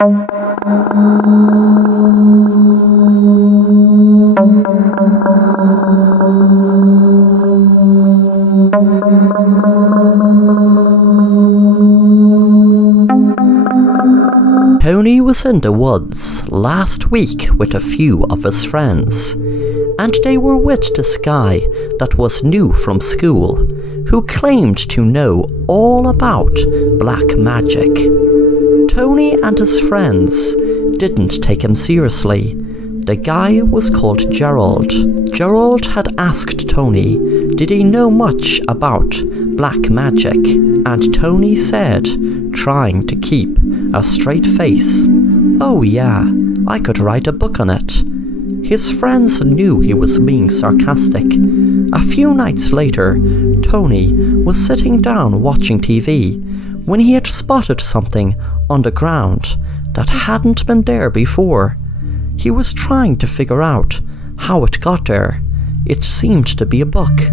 Tony was in the woods last week with a few of his friends, and they were with this guy that was new from school, who claimed to know all about black magic. Tony and his friends didn't take him seriously. The guy was called Gerald. Gerald had asked Tony did he know much about black magic, and Tony said, trying to keep a straight face, "Oh yeah, I could write a book on it." His friends knew he was being sarcastic. A few nights later, Tony was sitting down watching TV when he had spotted something on the ground that hadn't been there before. He was trying to figure out how it got there. It seemed to be a book.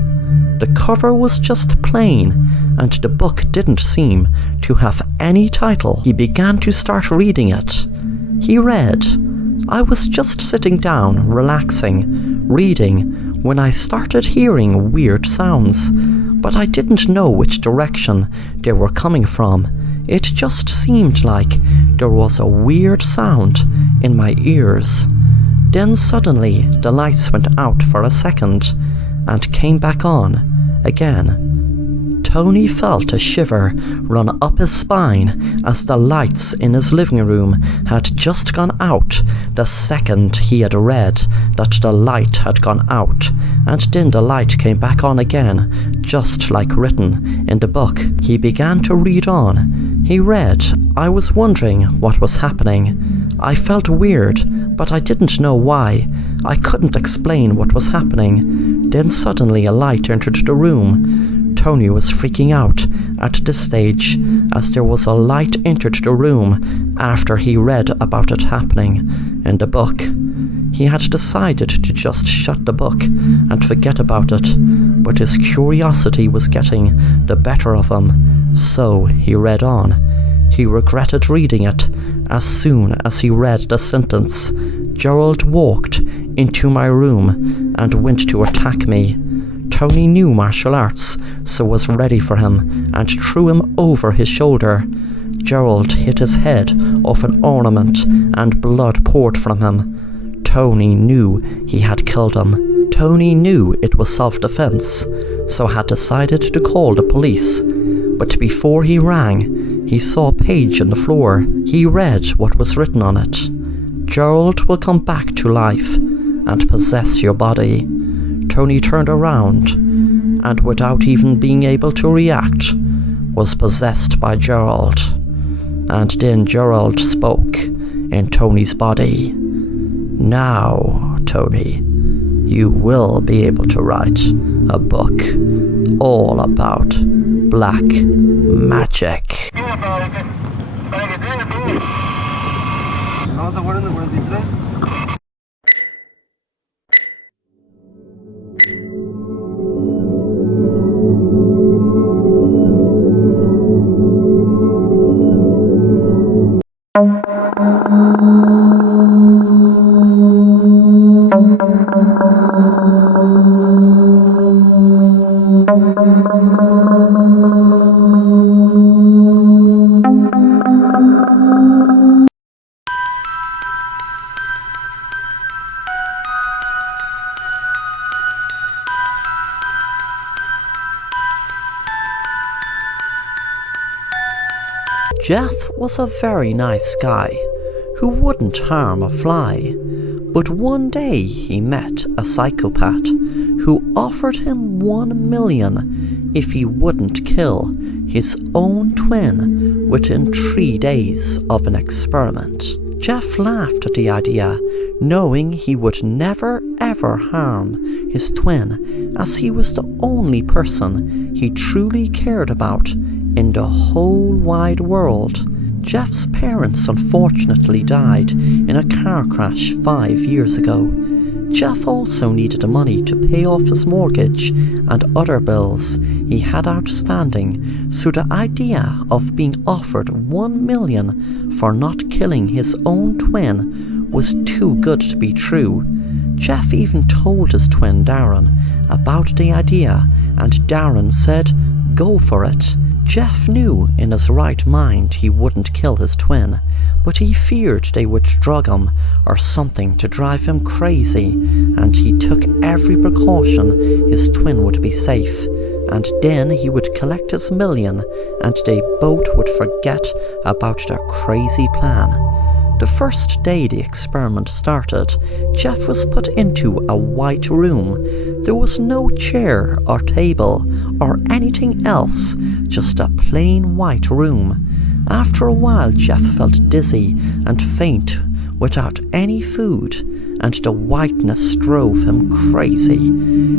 The cover was just plain, and the book didn't seem to have any title. He began to start reading it. He read, "I was just sitting down, relaxing, reading, when I started hearing weird sounds, but I didn't know which direction they were coming from. It just seemed like there was a weird sound in my ears. Then suddenly the lights went out for a second and came back on again." Tony felt a shiver run up his spine as the lights in his living room had just gone out the second he had read that the light had gone out, and then the light came back on again, just like written in the book. He began to read on. He read, "I was wondering what was happening. I felt weird, but I didn't know why. I couldn't explain what was happening. Then suddenly a light entered the room." Tony was freaking out at this stage, as there was a light entered the room after he read about it happening in the book. He had decided to just shut the book and forget about it, but his curiosity was getting the better of him, so he read on. He regretted reading it as soon as he read the sentence, "Gerald walked into my room and went to attack me." Tony knew martial arts, so was ready for him and threw him over his shoulder. Gerald hit his head off an ornament and blood poured from him. Tony knew he had killed him. Tony knew it was self-defense, so had decided to call the police. But before he rang, he saw a page on the floor. He read what was written on it. "Gerald will come back to life and possess your body." Tony turned around, and without even being able to react, was possessed by Gerald. And then Gerald spoke in Tony's body. "Now, Tony, you will be able to write a book all about black magic." Vamos a jugar en el 43. Jeff was a very nice guy who wouldn't harm a fly, but one day he met a psychopath who offered him 1 million if he wouldn't kill his own twin within 3 days of an experiment. Jeff laughed at the idea, knowing he would never ever harm his twin, as he was the only person he truly cared about in the whole wide world. Jeff's parents unfortunately died in a car crash 5 years ago, Jeff also needed the money to pay off his mortgage and other bills he had outstanding, so the idea of being offered $1 million for not killing his own twin was too good to be true. Jeff even told his twin Darren about the idea, and Darren said, "Go for it." Jeff knew in his right mind he wouldn't kill his twin, but he feared they would drug him or something to drive him crazy, and he took every precaution his twin would be safe, and then he would collect his $1 million and they both would forget about their crazy plan. The first day the experiment started, Jeff was put into a white room. There was no chair or table or anything else, just a plain white room. After a while, Jeff felt dizzy and faint without any food, and the whiteness drove him crazy.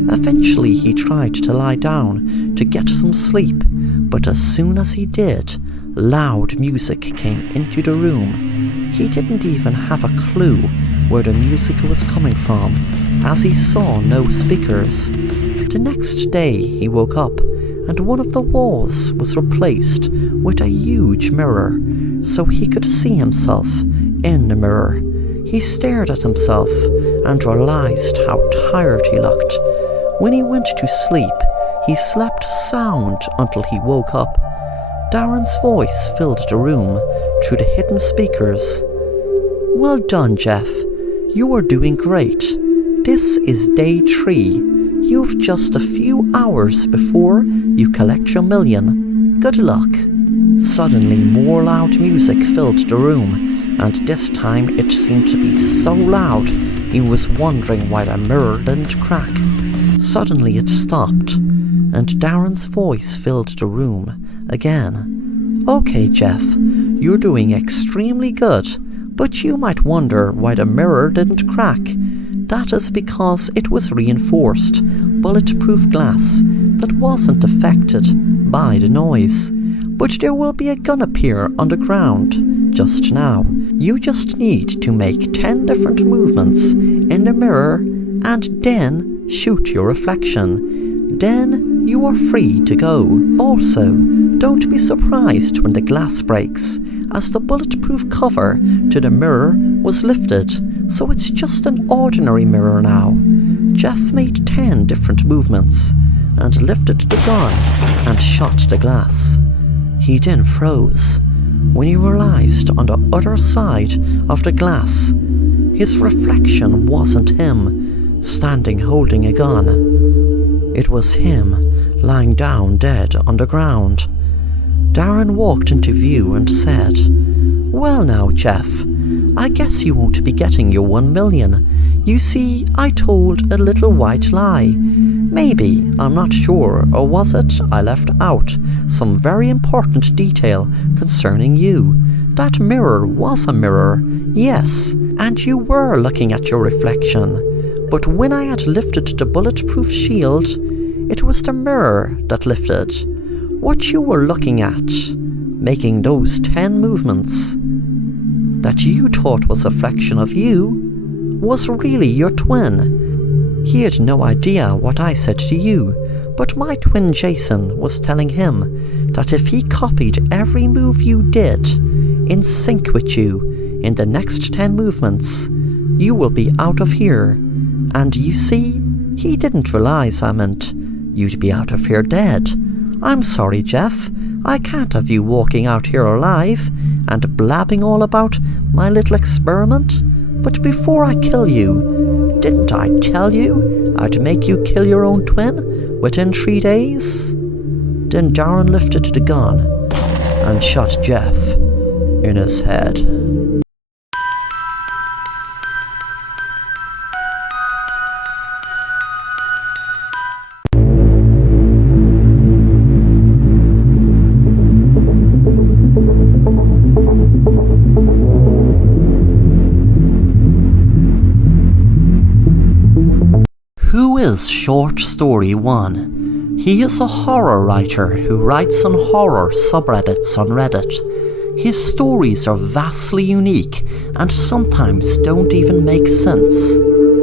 Eventually he tried to lie down to get some sleep, but as soon as he did, loud music came into the room. He didn't even have a clue where the music was coming from, as he saw no speakers. The next day he woke up, and one of the walls was replaced with a huge mirror, so he could see himself in the mirror. He stared at himself and realized how tired he looked. When he went to sleep, he slept sound until he woke up. Darren's voice filled the room through the hidden speakers. "Well done, Jeff. You are doing great. This is day 3. You've just a few hours before you collect your $1 million. Good luck." Suddenly more loud music filled the room, and this time it seemed to be so loud he was wondering why the mirror didn't crack. Suddenly it stopped, and Darren's voice filled the room again. "Okay, Jeff, you're doing extremely good, but you might wonder why the mirror didn't crack. That is because it was reinforced, bulletproof glass that wasn't affected by the noise. But there will be a gun appear on the ground just now. You just need to make 10 different movements in the mirror and then shoot your reflection. Then you are free to go. Also, don't be surprised when the glass breaks, as the bulletproof cover to the mirror was lifted, so it's just an ordinary mirror now." Jeff made 10 different movements and lifted the gun and shot the glass. He then froze when he realized on the other side of the glass, his reflection wasn't him standing holding a gun. It was him lying down dead on the ground. Darren walked into view and said, "Well now, Jeff, I guess you won't be getting your $1 million. You see, I told a little white lie. Maybe, I'm not sure, or was it I left out some very important detail concerning you? That mirror was a mirror, yes, and you were looking at your reflection. But when I had lifted the bulletproof shield, it was the mirror that lifted. What you were looking at, making those 10 movements, that you thought was a reflection of you, was really your twin. He had no idea what I said to you, but my twin Jason was telling him that if he copied every move you did in sync with you in the next 10 movements, you will be out of here. And you see, he didn't realize I meant you'd be out of here dead. I'm sorry, Jeff, I can't have you walking out here alive and blabbing all about my little experiment. But before I kill you, didn't I tell you I'd make you kill your own twin within 3 days?" Then Darren lifted the gun and shot Jeff in his head. Who is Short Story 1? He is a horror writer who writes on horror subreddits on Reddit. His stories are vastly unique and sometimes don't even make sense.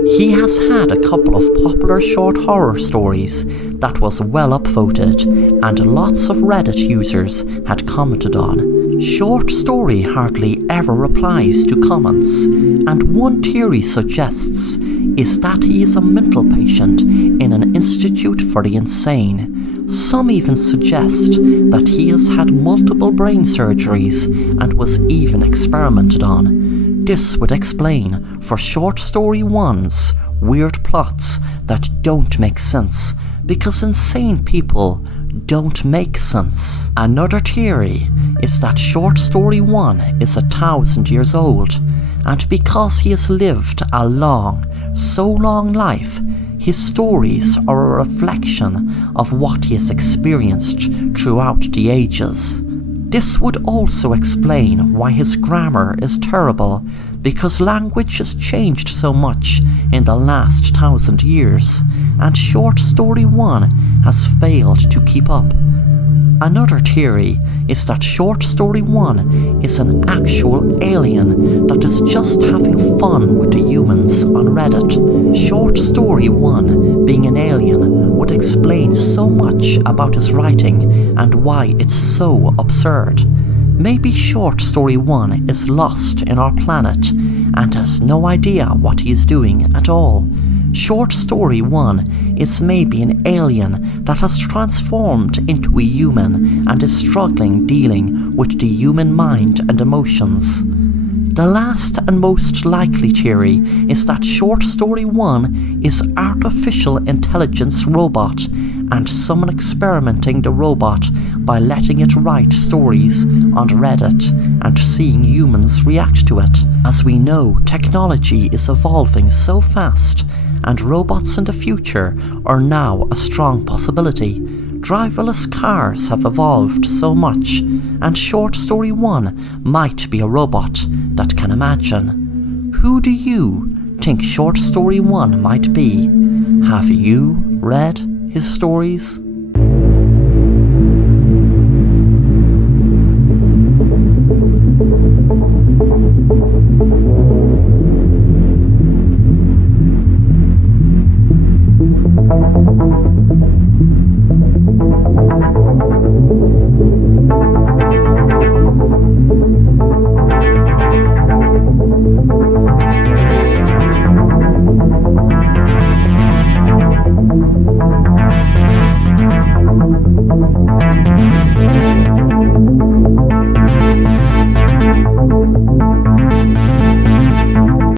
He has had a couple of popular short horror stories that was well upvoted and lots of Reddit users had commented on. Short Story hardly ever replies to comments, and one theory suggests is that he is a mental patient in an institute for the insane. Some even suggest that he has had multiple brain surgeries and was even experimented on. This would explain for Short Story 1's weird plots that don't make sense, because insane people don't make sense. Another theory is that Short Story 1 is 1,000 years old, and because he has lived a so long life, his stories are a reflection of what he has experienced throughout the ages. This would also explain why his grammar is terrible, because language has changed so much in the last 1,000 years, and Short Story 1 has failed to keep up. Another theory is that Short Story 1 is an actual alien that is just having fun with the humans on Reddit. Short Story 1 being an alien would explain so much about his writing and why it's so absurd. Maybe Short Story 1 is lost in our planet and has no idea what he is doing at all. Short Story 1 is maybe an alien that has transformed into a human and is struggling dealing with the human mind and emotions. The last and most likely theory is that Short Story 1 is artificial intelligence robot and someone experimenting the robot by letting it write stories on Reddit and seeing humans react to it. As we know, technology is evolving so fast, and robots in the future are now a strong possibility. Driverless cars have evolved so much, and Short Story 1 might be a robot that can imagine. Who do you think Short Story 1 might be? Have you read his stories?